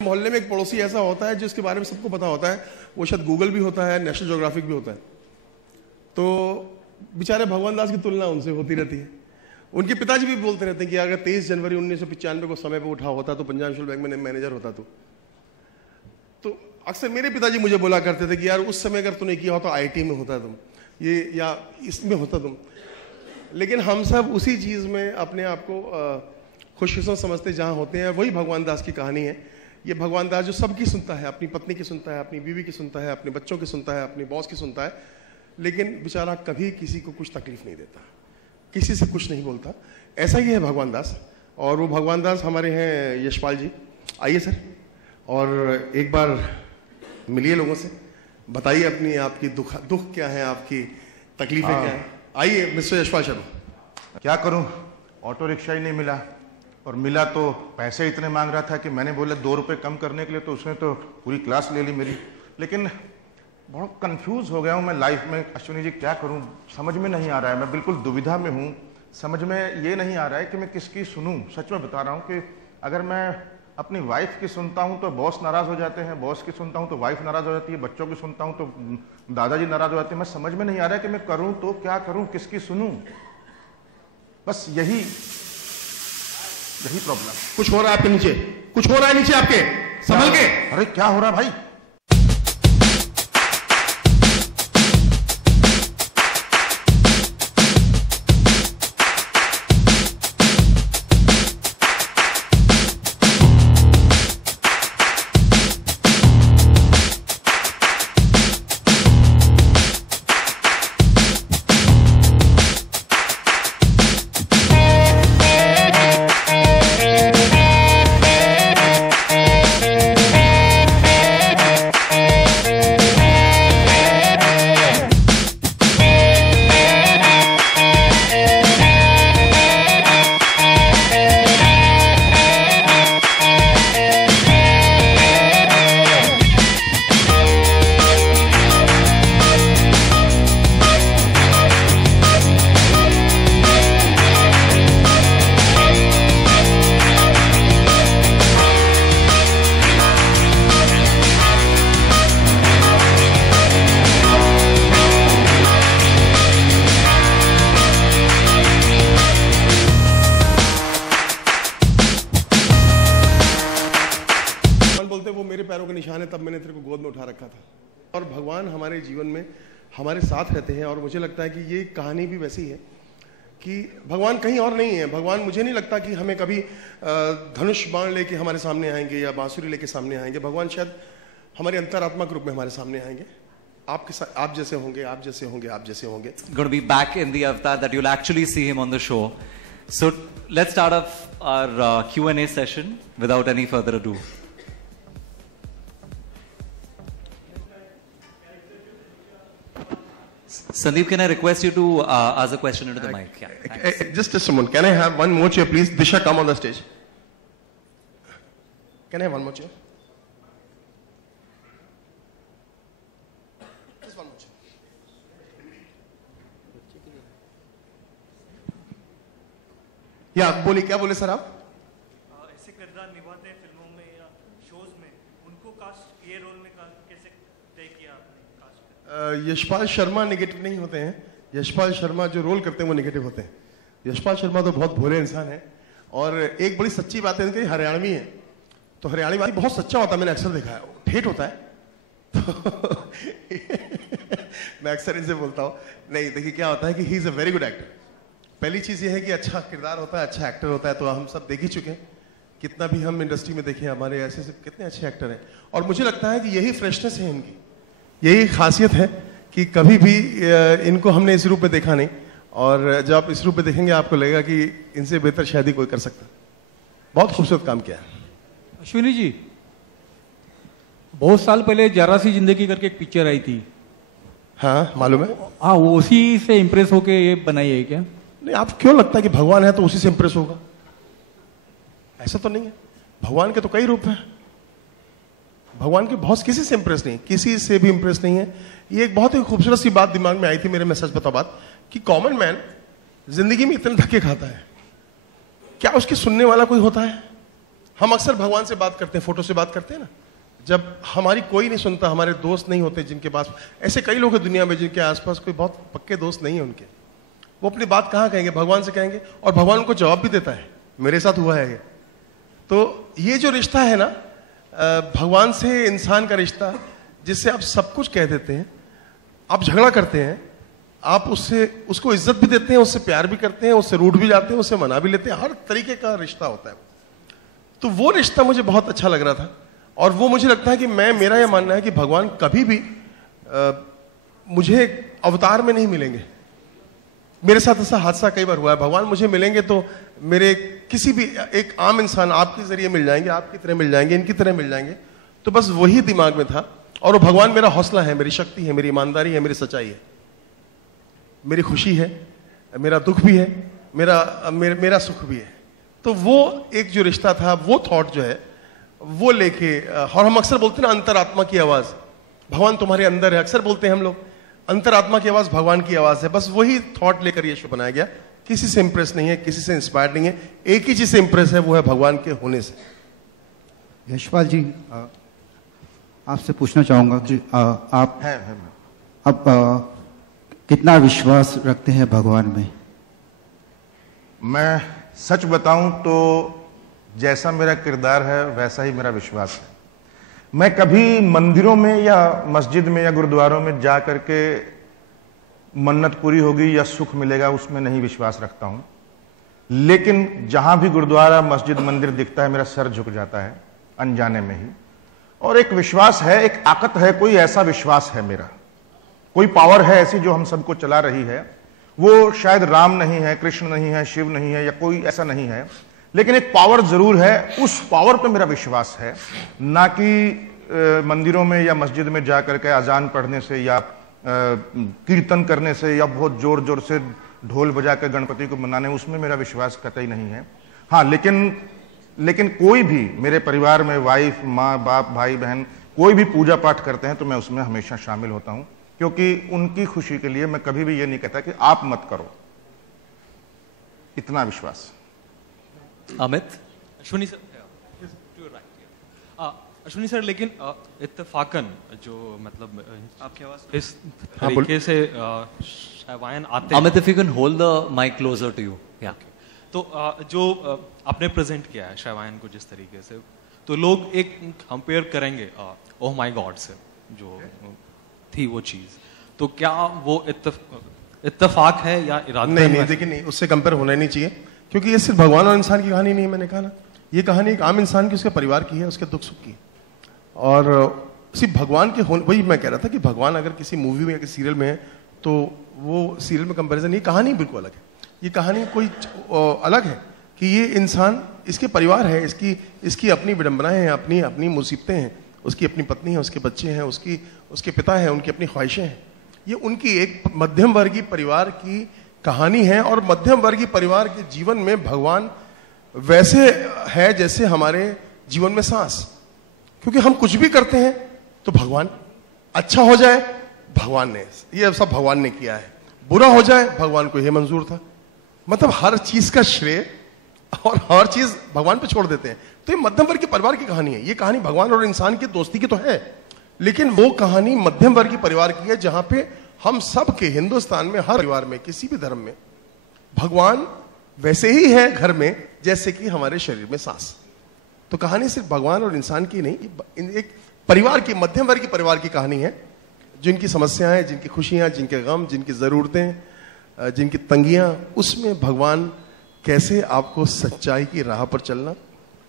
मोहल्ले में एक पड़ोसी ऐसा होता है जिसके बारे में सबको पता होता है, वो शायद गूगल भी होता है, नेशनल ज्योग्राफिक भी होता है। तो बेचारे भगवान दास की तुलना उनसे होती रहती है। उनके पिताजी भी बोलते रहते हैं कि अगर 23 जनवरी 1995 को समय पे उठा होता तो पंजाब नेशनल बैंक में मैनेजर होता तो अक्सर मेरे पिताजी मुझे बोला करते थे कि यार उस समय अगर तूने किया होता तो आईटी में होता तुम, ये या इसमें होता तुम। लेकिन हम सब उसी चीज़ में अपने आप को खुशकिस्मत समझते जहाँ होते हैं। वही भगवान दास की कहानी है। ये भगवान दास जो सबकी सुनता है, अपनी पत्नी की सुनता है, अपनी बीवी की सुनता है, अपने बच्चों की सुनता है, अपने बॉस की सुनता है, लेकिन बेचारा कभी किसी को कुछ तकलीफ नहीं देता, किसी से कुछ नहीं बोलता। ऐसा ही है भगवान दास। और वो भगवान दास हमारे हैं यशपाल जी। आइए सर, और एक बार मिलिए लोगों से, बताइए अपनी आपकी दुख क्या है, आपकी तकलीफें क्या है। आइए मिस्टर यशपाल शर्मा। क्या करूं, ऑटो रिक्शा ही नहीं मिला, और मिला तो पैसे इतने मांग रहा था कि मैंने बोला 2 रुपये कम करने के लिए, तो उसने तो पूरी क्लास ले ली मेरी। लेकिन बहुत कंफ्यूज हो गया हूं मैं लाइफ में। अश्विनी जी क्या करूं, समझ में नहीं आ रहा है। मैं बिल्कुल दुविधा में हूं। समझ में ये नहीं आ रहा है कि मैं किसकी सुनूं। सच में बता रहा हूं कि अगर मैं अपनी वाइफ की सुनता हूं तो बॉस नाराज हो जाते हैं, बॉस की सुनता हूं तो वाइफ नाराज हो जाती है, बच्चों की सुनता हूं तो दादाजी नाराज हो जाते हैं। मैं समझ में नहीं आ रहा है कि मैं करूं तो क्या करूं, किसकी सुनूं। बस यही प्रॉब्लम। कुछ हो रहा है आपके नीचे, कुछ हो रहा है नीचे आपके, संभल के। अरे क्या हो रहा है भाई? पैरों के निशान है, तब मैंने तेरे को गोद में उठा रखा था। और भगवान हमारे जीवन में हमारे साथ रहते हैं। और मुझे लगता है कि ये कहानी भी वैसी है कि भगवान कहीं और नहीं है। भगवान, मुझे नहीं लगता कि हमें कभी धनुष बाण लेके हमारे सामने आएंगे या बांसुरी लेके सामने आएंगे। भगवान शायद हमारे अंतरात्मा रूप में हमारे सामने आएंगे। आपके साथ आप जैसे होंगे, आप जैसे होंगे, आप जैसे होंगे। Going to be back in the avatar that you'll actually see him on the show. So let's start off our Q&A session without any further ado. Sandeep, can I request you to ask a question into the mic? Yeah, just a moment. Can I have one more chair, please? Disha, come on the stage. Can I have one more chair? Just one more chair. Yeah, बोलिए, क्या बोले sir आप? ऐसे किरदार निभाते हैं फिल्मों में या शोज में, उनको कास्ट ये रोल में कैसे तय किया आपने? यशपाल शर्मा नेगेटिव नहीं होते हैं। यशपाल शर्मा जो रोल करते हैं वो नेगेटिव होते हैं। यशपाल शर्मा तो बहुत भोले इंसान है। और एक बड़ी सच्ची बात है इनकी, हरियाणवी है, तो हरियाणवी बात बहुत सच्चा होता है। मैंने अक्सर देखा है, ठेठ होता है। तो मैं अक्सर इनसे बोलता हूँ, नहीं देखिए क्या होता है कि he is a very good actor. पहली चीज़ ये है कि अच्छा किरदार होता है, अच्छा एक्टर होता है। तो हम सब देख ही चुके हैं, कितना भी हम इंडस्ट्री में देखें, हमारे ऐसे कितने अच्छे एक्टर हैं। और मुझे लगता है कि यही फ्रेशनेस है इनकी, यही खासियत है कि कभी भी इनको हमने इस रूप में देखा नहीं। और जब आप इस रूप में देखेंगे आपको लगेगा कि इनसे बेहतर शायद ही कोई कर सकता। बहुत खूबसूरत काम किया है। अश्विनी जी, बहुत साल पहले जरा सी जिंदगी करके एक पिक्चर आई थी। हाँ मालूम है। हाँ, वो उसी से इम्प्रेस होके ये बनाई है क्या? नहीं, आप क्यों लगता है कि भगवान है तो उसी से इम्प्रेस होगा? ऐसा तो नहीं है। भगवान के तो कई रूप हैं। भगवान के बहुत, किसी से इंप्रेस नहीं, किसी से भी इंप्रेस नहीं है। ये एक बहुत ही खूबसूरत सी बात दिमाग में आई थी मेरे में, सच बता बात, कि कॉमन मैन जिंदगी में इतने धक्के खाता है, क्या उसके सुनने वाला कोई होता है? हम अक्सर भगवान से बात करते हैं, फोटो से बात करते हैं ना, जब हमारी कोई नहीं सुनता, हमारे दोस्त नहीं होते जिनके पास, ऐसे कई लोग हैं दुनिया में जिनके आसपास कोई बहुत पक्के दोस्त नहीं है उनके, वो अपनी बात कहाँ कहेंगे, भगवान से कहेंगे, और भगवान उनको जवाब भी देता है। मेरे साथ हुआ है ये। तो ये जो रिश्ता है ना भगवान से इंसान का रिश्ता, जिससे आप सब कुछ कह देते हैं, आप झगड़ा करते हैं, आप उसको इज्जत भी देते हैं, उससे प्यार भी करते हैं, उससे रूठ भी जाते हैं, उससे मना भी लेते हैं, हर तरीके का रिश्ता होता है। तो वो रिश्ता मुझे बहुत अच्छा लग रहा था, और वो मुझे लगता है कि मेरा यह मानना है कि भगवान कभी भी मुझे अवतार में नहीं मिलेंगे। मेरे साथ ऐसा हादसा कई बार हुआ है, भगवान मुझे मिलेंगे तो मेरे किसी भी एक आम इंसान आपके जरिए मिल जाएंगे, आपकी तरह मिल जाएंगे, इनकी तरह मिल जाएंगे। तो बस वही दिमाग में था, और वो भगवान मेरा हौसला है, मेरी शक्ति है, मेरी ईमानदारी है, मेरी सच्चाई है, मेरी खुशी है, मेरा दुख भी है, मेरा सुख भी है। तो वो एक जो रिश्ता था, वो थॉट जो है वो लेके, और हम अक्सर बोलते हैं ना अंतरात्मा की आवाज, भगवान तुम्हारे अंदर है, अक्सर बोलते हैं हम लोग, अंतरात्मा की आवाज भगवान की आवाज है। बस वही थॉट लेकर ये शो बनाया गया। किसी से इंप्रेस नहीं है, किसी से इंस्पायर्ड नहीं है, एक ही चीज से इंप्रेस है, वो है भगवान के होने से। यशपाल जी, आपसे पूछना चाहूंगा कि आप अब कितना विश्वास रखते हैं भगवान में? मैं सच बताऊं तो जैसा मेरा किरदार है वैसा ही मेरा विश्वास है। मैं कभी मंदिरों में या मस्जिद में या गुरुद्वारों में जा करके मन्नत पूरी होगी या सुख मिलेगा उसमें नहीं विश्वास रखता हूं, लेकिन जहां भी गुरुद्वारा, मस्जिद, मंदिर दिखता है मेरा सर झुक जाता है अनजाने में ही। और एक विश्वास है, एक ताकत है, कोई ऐसा विश्वास है मेरा, कोई पावर है ऐसी जो हम सबको चला रही है। वो शायद राम नहीं है, कृष्ण नहीं है, शिव नहीं है, या कोई ऐसा नहीं है, लेकिन एक पावर जरूर है। उस पावर पे मेरा विश्वास है, ना कि मंदिरों में या मस्जिद में जाकर के अजान पढ़ने से या कीर्तन करने से या बहुत जोर जोर से ढोल बजा कर गणपति को मनाने, उसमें मेरा विश्वास कतई नहीं है। हाँ, लेकिन कोई भी मेरे परिवार में वाइफ, माँ बाप, भाई बहन कोई भी पूजा पाठ करते हैं तो मैं उसमें हमेशा शामिल होता हूं, क्योंकि उनकी खुशी के लिए मैं कभी भी ये नहीं कहता कि आप मत करो। इतना विश्वास। अमित? अश्विनी सर, अश्विनी सर, लेकिन इत्तेफाकन जो मतलब आपकी आवाज इस तरीके से शैवायन आते Amit, if you can hold the mic closer to you. Yeah. तो जो आपने प्रेजेंट किया है शैवायन को जिस तरीके से, तो लोग एक कंपेयर करेंगे ओह माय गॉड से जो थी वो चीज, तो क्या वो इत्तेफाक है या इरादा? नहीं, देखिए नहीं, उससे कंपेयर होना ही नहीं चाहिए, क्योंकि ये सिर्फ भगवान और इंसान की कहानी नहीं है। मैंने कहा ना, ये कहानी एक आम इंसान की, उसके परिवार की है, उसके दुख सुख की। और सिर्फ भगवान के होने, वही मैं कह रहा था कि भगवान अगर किसी मूवी में या किसी सीरियल में है तो वो सीरियल में कंपैरिजन, ये कहानी बिल्कुल अलग है। ये कहानी कोई अलग है कि ये इंसान, इसके परिवार है, इसकी अपनी विडंबनाएं हैं, अपनी मुसीबतें हैं, उसकी अपनी पत्नी है, उसके बच्चे हैं, उसके पिता हैं, उनकी अपनी ख्वाहिशें हैं। ये उनकी एक मध्यम वर्गीय परिवार की कहानी है। और मध्यम वर्गीय परिवार के जीवन में भगवान वैसे है जैसे हमारे जीवन में सांस, क्योंकि हम कुछ भी करते हैं तो भगवान, अच्छा हो जाए भगवान ने, ये सब भगवान ने किया है, बुरा हो जाए भगवान को ये मंजूर था। मतलब हर चीज का श्रेय और हर चीज भगवान पे छोड़ देते हैं। तो ये मध्यम वर्ग के परिवार की कहानी है। ये कहानी भगवान और इंसान की दोस्ती की तो है, लेकिन वो कहानी मध्यम वर्ग की परिवार की है, जहां पे हम सब के, हिंदुस्तान में हर परिवार में, किसी भी धर्म में भगवान वैसे ही है घर में जैसे कि हमारे शरीर में सांस। तो कहानी सिर्फ भगवान और इंसान की नहीं, एक परिवार की, मध्यम वर्ग की परिवार की कहानी है, जिनकी समस्याएं, जिनकी खुशियां, जिनके गम, जिनकी जरूरतें, जिनकी तंगियां, उसमें भगवान कैसे आपको सच्चाई की राह पर चलना,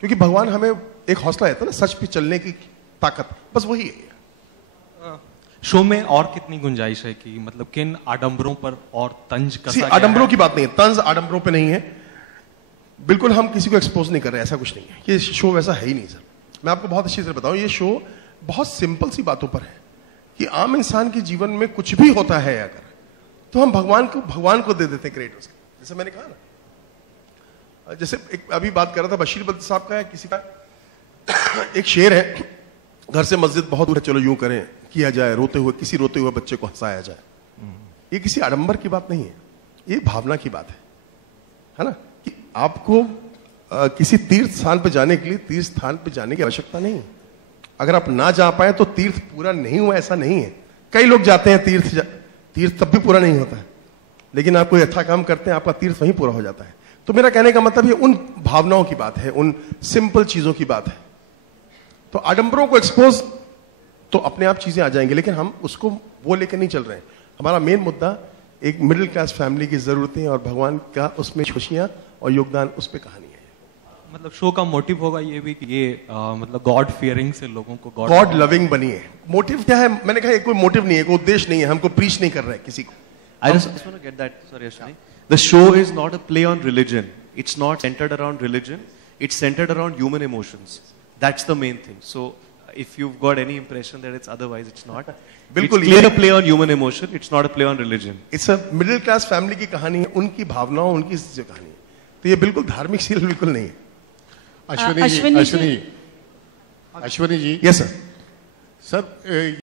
क्योंकि भगवान हमें एक हौसला देता है ना, सच पे चलने की ताकत, बस वही है। शो में और कितनी गुंजाइश है कि मतलब किन आडंबरों पर और तंज कसा गया है? आडंबरों की बात नहीं है, तंज आडंबरों पे नहीं है, बिल्कुल हम किसी को एक्सपोज नहीं कर रहे, ऐसा कुछ नहीं है। ये शो वैसा है ही नहीं सर। मैं आपको बहुत अच्छी तरह बताऊं, ये शो बहुत सिंपल सी बातों पर है कि आम इंसान के जीवन में कुछ भी होता है अगर, तो हम भगवान को दे देते हैं क्रेडिट उसका। जैसे मैंने कहा ना, जैसे एक अभी बात कर रहा था बशीर बद्र साहब का है, किसी का एक शेर है, घर से मस्जिद बहुत दूर है, चलो यूं करें किया जाए, किसी रोते हुए बच्चे को हंसाया जाए। ये किसी आडंबर की बात नहीं है, ये भावना की बात है ना, कि आपको किसी तीर्थ स्थान पे जाने के लिए तीर्थ स्थान पे जाने की आवश्यकता नहीं है। अगर आप ना जा पाए तो तीर्थ पूरा नहीं हुआ ऐसा नहीं है। कई लोग जाते हैं तीर्थ तब भी पूरा नहीं होता है, लेकिन आप कोई अच्छा काम करते हैं आपका तीर्थ वहीं पूरा हो जाता है। तो मेरा कहने का मतलब ये उन भावनाओं की बात है, उन सिंपल चीजों की बात है। तो आडंबरों को एक्सपोज तो अपने आप चीजें आ जाएंगी, लेकिन हम उसको वो लेकर नहीं चल रहे हैं। हमारा मेन मुद्दा एक मिडिल क्लास फैमिली की जरूरतें और भगवान का उसमें खुशियां और योगदान, उस पर कहानी है। मतलब शो का मोटिव होगा ये भी कि ये मतलब गॉड फियरिंग से लोगों को गॉड लविंग बनिए। मोटिव क्या है? मैंने कहा कोई मोटिव नहीं है, कोई उद्देश्य नहीं है, हमको प्रीच नहीं कर रहे हैं किसी को। I just want to get that. Sorry, Ashwini. The show is not a play on religion. It's not centered around religion. It's centered around human emotions. That's the main thing. So, if you've got any impression that it's otherwise, it's not. बिल्कुल It's clear a play on human emotion. It's not a play on religion. It's a middle class family की कहानी है, उनकी भावनाओं, उनकी जो कहानी है। तो ये बिल्कुल धार्मिक सीरियल बिल्कुल नहीं है। Ashwini ji, yes sir. Sir